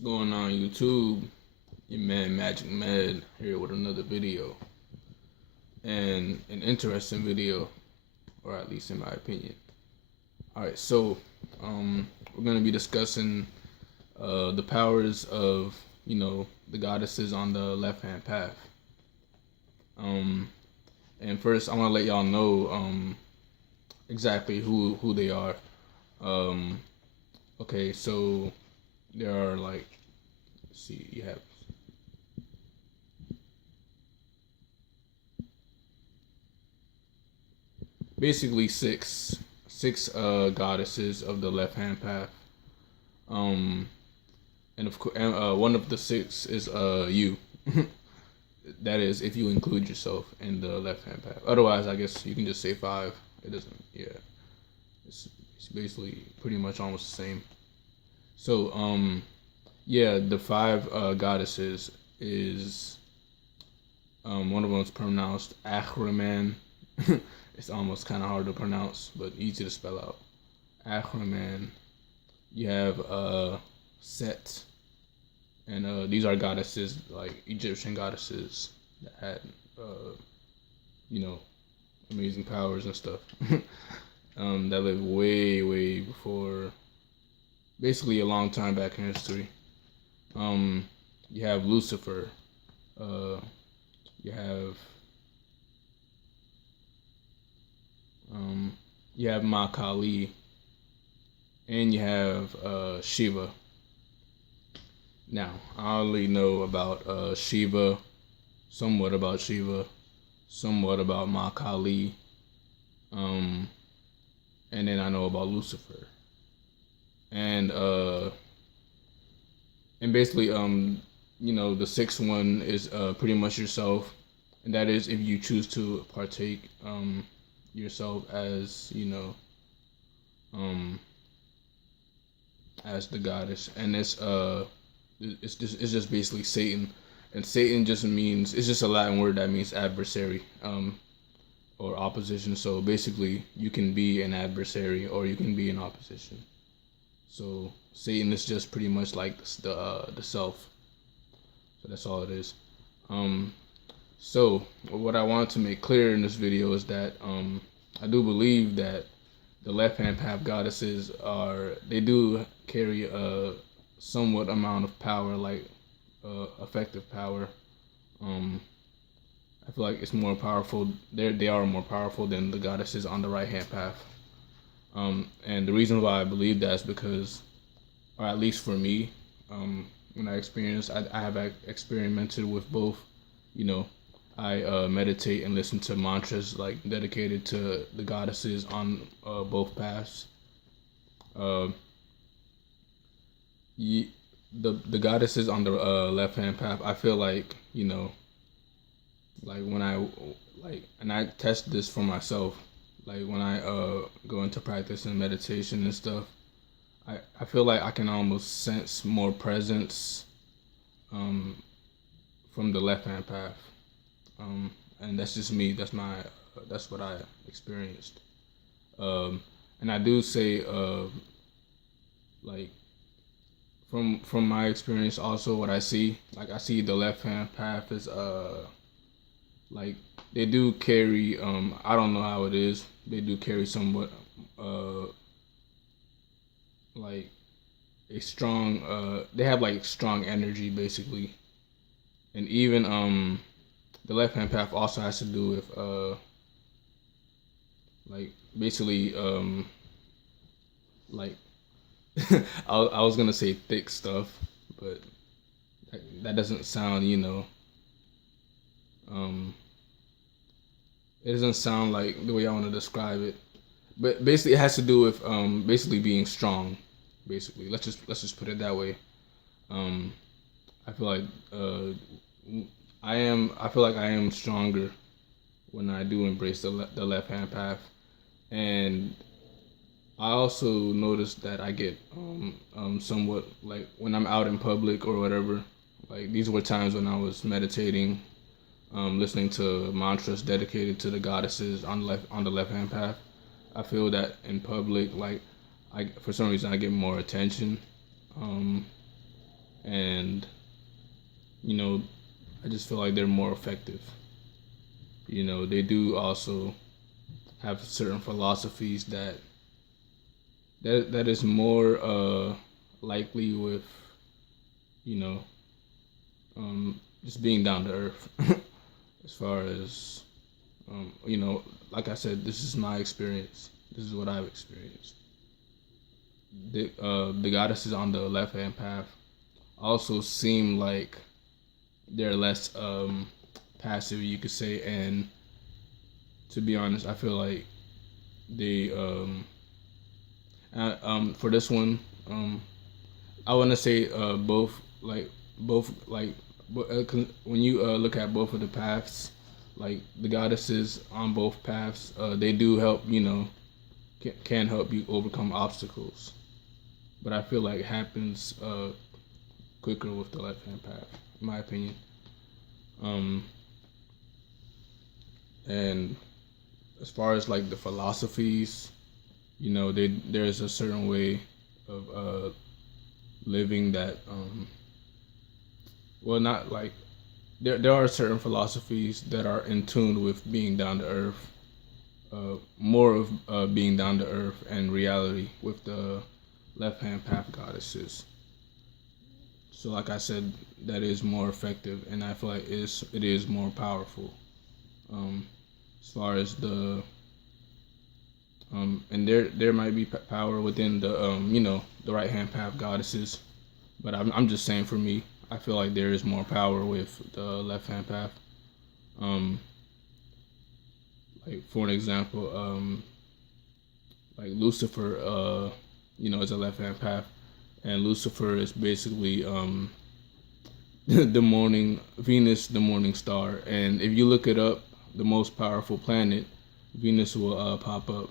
What's going on YouTube? Your man Magic Med here with another video. And an interesting video, or at least in my opinion. Alright, so we're gonna be discussing the powers of, the goddesses on the left hand path. And first I wanna let y'all know exactly who they are. Okay, so there are let's see, you have basically six goddesses of the left hand path. And of course, one of the six is you. That is, if you include yourself in the left hand path. Otherwise, I guess you can just say five. It doesn't. Yeah, it's basically pretty much almost the same. So yeah, the five goddesses is one of them is pronounced Ahriman. It's almost kind of hard to pronounce, but easy to spell out. Ahriman. You have Set, and these are goddesses like Egyptian goddesses that had amazing powers and stuff. That lived way before, basically a long time back in history. You have Lucifer. You have you have Ma Kali, and you have Shiva. Now, I only know about Shiva, somewhat about Shiva, somewhat about Ma Kali, and then I know about Lucifer, and basically the sixth one is pretty much yourself, and that is if you choose to partake yourself as as the goddess, and it's just basically Satan, and Satan just means, it's just a Latin word that means adversary, or opposition. So basically, you can be an adversary or you can be in opposition. So Satan is just pretty much like the self. So that's all it is. So what I wanted to make clear in this video is that I do believe that the left hand path goddesses they do carry a somewhat amount of power, like effective power. I feel like it's more powerful. They are more powerful than the goddesses on the right hand path. And the reason why I believe that is because, or at least for me, when I have experimented with both. I meditate and listen to mantras like dedicated to the goddesses on both paths. The goddesses on the left hand path, I feel like like when and I test this for myself, like when I go into practice and meditation and stuff, I feel like I can almost sense more presence from the left hand path. And that's just me. That's what I experienced. And I do say, like from my experience, also what I see, like I see the left hand path is like they do carry. I don't know how it is. They do carry somewhat like a strong. They have like strong energy basically, and even the left hand path also has to do with like basically like I was gonna say thick stuff, but that doesn't sound it doesn't sound like the way I want to describe it. But basically it has to do with basically being strong. Basically, let's just put it that way. um I feel like I feel like I am stronger when I do embrace the left hand path. And I also noticed that I get somewhat, like when I'm out in public or whatever. Like these were times when I was meditating, listening to mantras dedicated to the goddesses on the left hand path. I feel that in public, like I for some reason I get more attention, and you know, I just feel like they're more effective. You know, they do also have certain philosophies that is more likely with, you know, just being down to earth. As far as you know, like I said, this is my experience. This is what I've experienced. The goddesses on the left hand path also seem like they're less passive, you could say, and to be honest, I feel like they for this one, I want to say both like when you look at both of the paths, like the goddesses on both paths, they do help, you know, can help you overcome obstacles, but I feel like it happens quicker with the left hand path, in my opinion. Um, and as far as like the philosophies, you know, there's a certain way of living that well, not like there are certain philosophies that are in tune with being down to earth, more of being down to earth and reality with the left hand path goddesses. So, like I said, that is more effective, and I feel like it is more powerful. As far as the and there might be power within the you know, the right hand path goddesses, but I'm just saying, for me, I feel like there is more power with the left hand path. Um, like for an example, like Lucifer, you know, is a left hand path, and Lucifer is basically the morning Venus, the morning star. And if you look it up, the most powerful planet, Venus will pop up,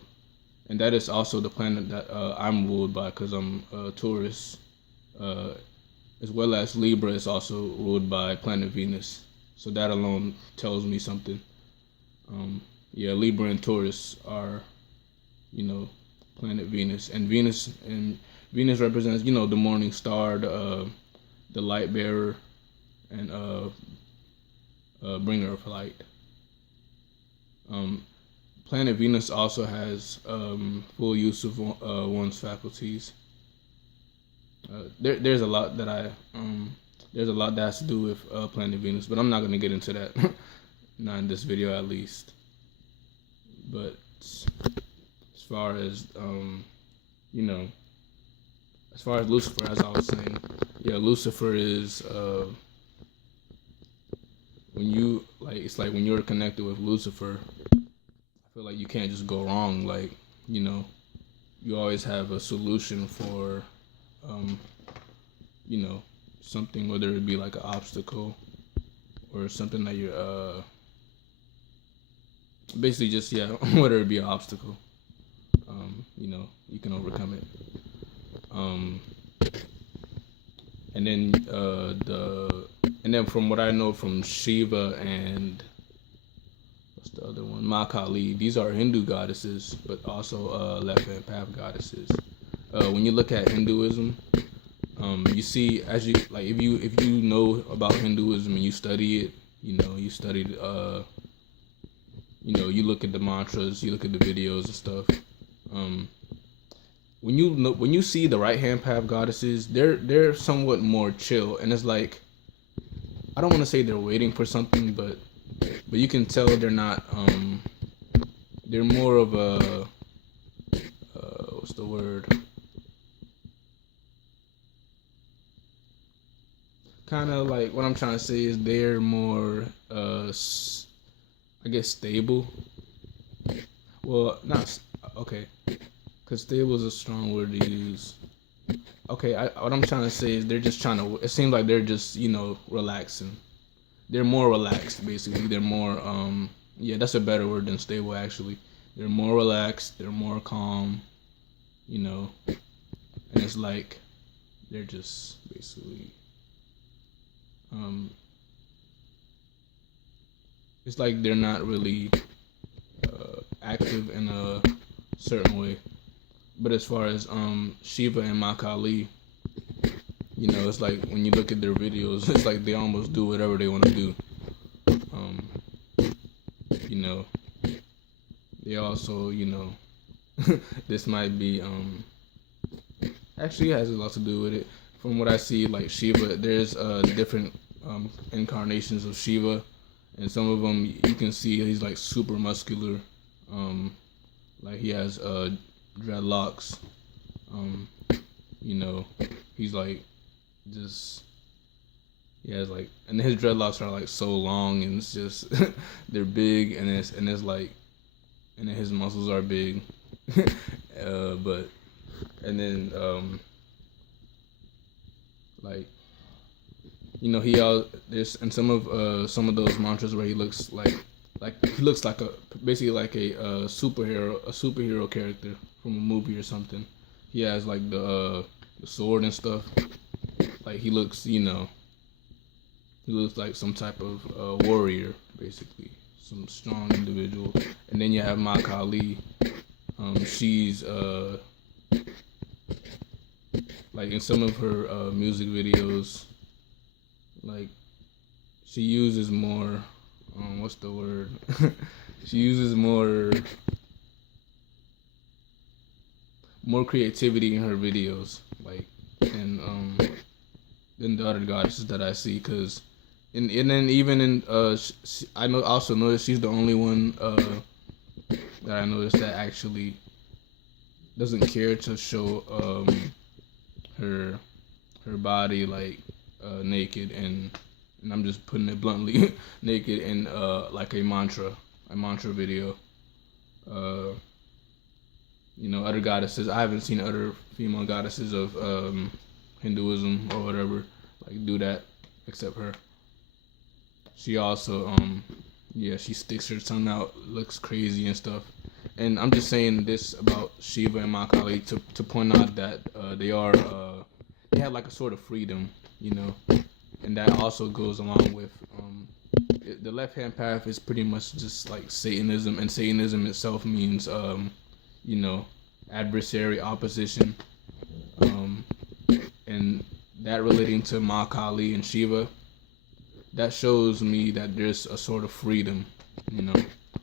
and that is also the planet that I'm ruled by, because I'm a Taurus, uh, as well as Libra is also ruled by planet Venus. So that alone tells me something. Yeah, Libra and Taurus are, you know, planet Venus, and Venus represents, you know, the morning star, the light bearer, and bringer of light. Um, Planet Venus also has full use of one's faculties. There's a lot that there's a lot that has to do with Planet Venus, but I'm not gonna get into that, not in this video at least. But as far as you know, as far as Lucifer, as I was saying, yeah, Lucifer is when you like, it's like when you're connected with Lucifer, I feel like you can't just go wrong. Like, you know, you always have a solution for um, you know, something, whether it be like an obstacle or something that you're basically just, yeah, whether it be an obstacle, you know, you can overcome it. Um, and then from what I know from Shiva and what's the other one, Ma Kali, these are Hindu goddesses, but also left hand path goddesses. When you look at Hinduism, you see, as you like, if you know about Hinduism and you study it, you know, you studied you know, you look at the mantras, you look at the videos and stuff. When you see the right hand path goddesses, they're somewhat more chill, and it's like, I don't want to say they're waiting for something, but you can tell they're not. They're more of a what's the word? Kind of like, what I'm trying to say is they're more I guess stable. Well, not okay, because stable is a strong word to use. Okay, what I'm trying to say is they're just trying to. It seems like they're just, you know, relaxing. They're more relaxed, basically. They're more yeah, that's a better word than stable, actually. They're more relaxed. They're more calm. You know, and it's like they're just basically um. It's like they're not really active in a certain way. But as far as Shiva and Ma Kali, It's like when you look at their videos, it's like they almost do whatever they want to do. Um, you know, they also, this might be actually it has a lot to do with it. From what I see, like Shiva, there's different incarnations of Shiva, and some of them you can see he's like super muscular, like he has dreadlocks. Um, you know, he's like just he has like, and his dreadlocks are like so long, and it's just they're big, and it's like, and then his muscles are big, but and then like he all there's and some of those mantras where he looks like he looks like a basically like a superhero character from a movie or something. He has like the sword and stuff. Like he looks like some type of warrior, basically, some strong individual. And then you have Ma Kali. She's like in some of her music videos, like she uses more. What's the word? She uses more creativity in her videos, like and than the other goddesses that I see, cause and then even in I know also noticed she's the only one that I noticed that actually doesn't care to show her body like naked and I'm just putting it bluntly naked in like a mantra video. Uh, other goddesses. I haven't seen other female goddesses of Hinduism or whatever like do that except her. She also yeah, she sticks her tongue out, looks crazy and stuff. And I'm just saying this about Shiva and Ma Kali to point out that they have like a sort of freedom, and that also goes along with the left hand path is pretty much just like Satanism, and Satanism itself means you know adversary, opposition, um, and that relating to Ma Kali and Shiva, that shows me that there's a sort of freedom,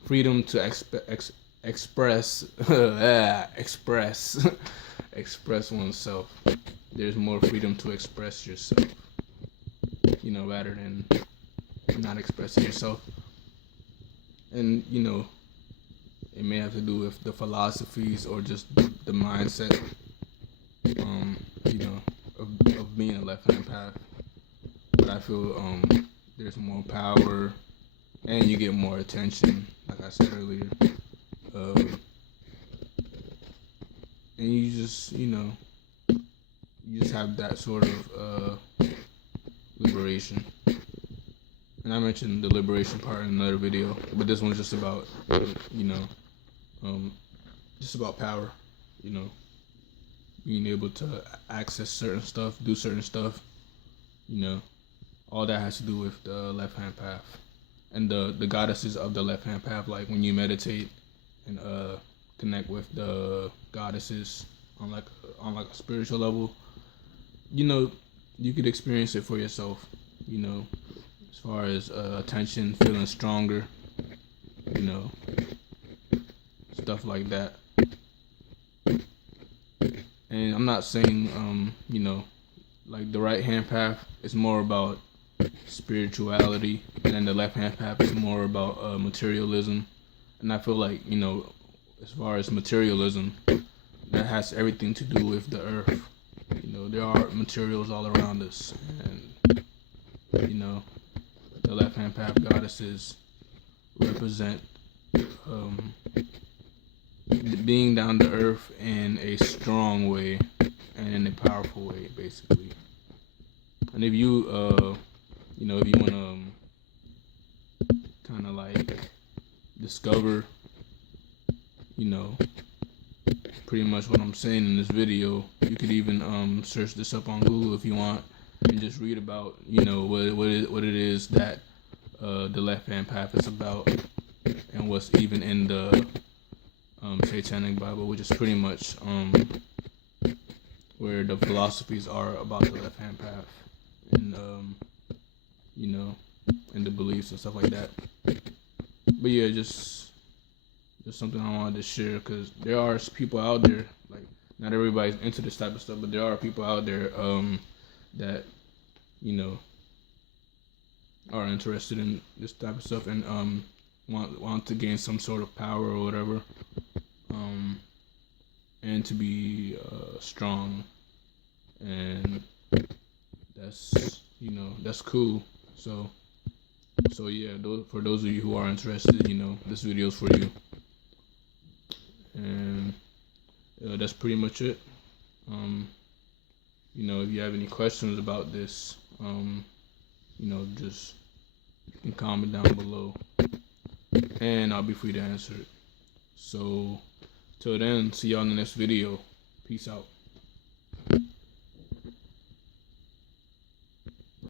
freedom to express express express oneself. There's more freedom to express yourself, rather than not expressing yourself. And it may have to do with the philosophies or just the mindset, of being a left hand path. But I feel there's more power and you get more attention, like I said earlier. And you just have that sort of liberation. And I mentioned the liberation part in another video, but this one's just about, just about power, being able to access certain stuff, do certain stuff, all that has to do with the left hand path and the goddesses of the left hand path. Like when you meditate and connect with the goddesses on like a spiritual level, you could experience it for yourself, as far as attention, feeling stronger, stuff like that. And I'm not saying like the right hand path is more about spirituality, and then the left hand path is more about materialism. And I feel like as far as materialism, that has everything to do with the earth. There are materials all around us, and the left hand path goddesses represent being down to earth in a strong way and in a powerful way, basically. And if you if you want to kind of like discover pretty much what I'm saying in this video, you could even search this up on Google if you want and just read about what it is that the left hand path is about, and what's even in the Satanic Bible, which is pretty much where the philosophies are about the left hand path, and you know, and the beliefs and stuff like that. But yeah, just something I wanted to share, because there are people out there, like, not everybody's into this type of stuff, but there are people out there that, you know, are interested in this type of stuff, and want to gain some sort of power or whatever, um and to be strong, and that's, that's cool. So yeah, for those of you who are interested, this video is for you. And that's pretty much it. um if you have any questions about this, just, you can comment down below, and I'll be free to answer it. So till then, see y'all in the next video. Peace out.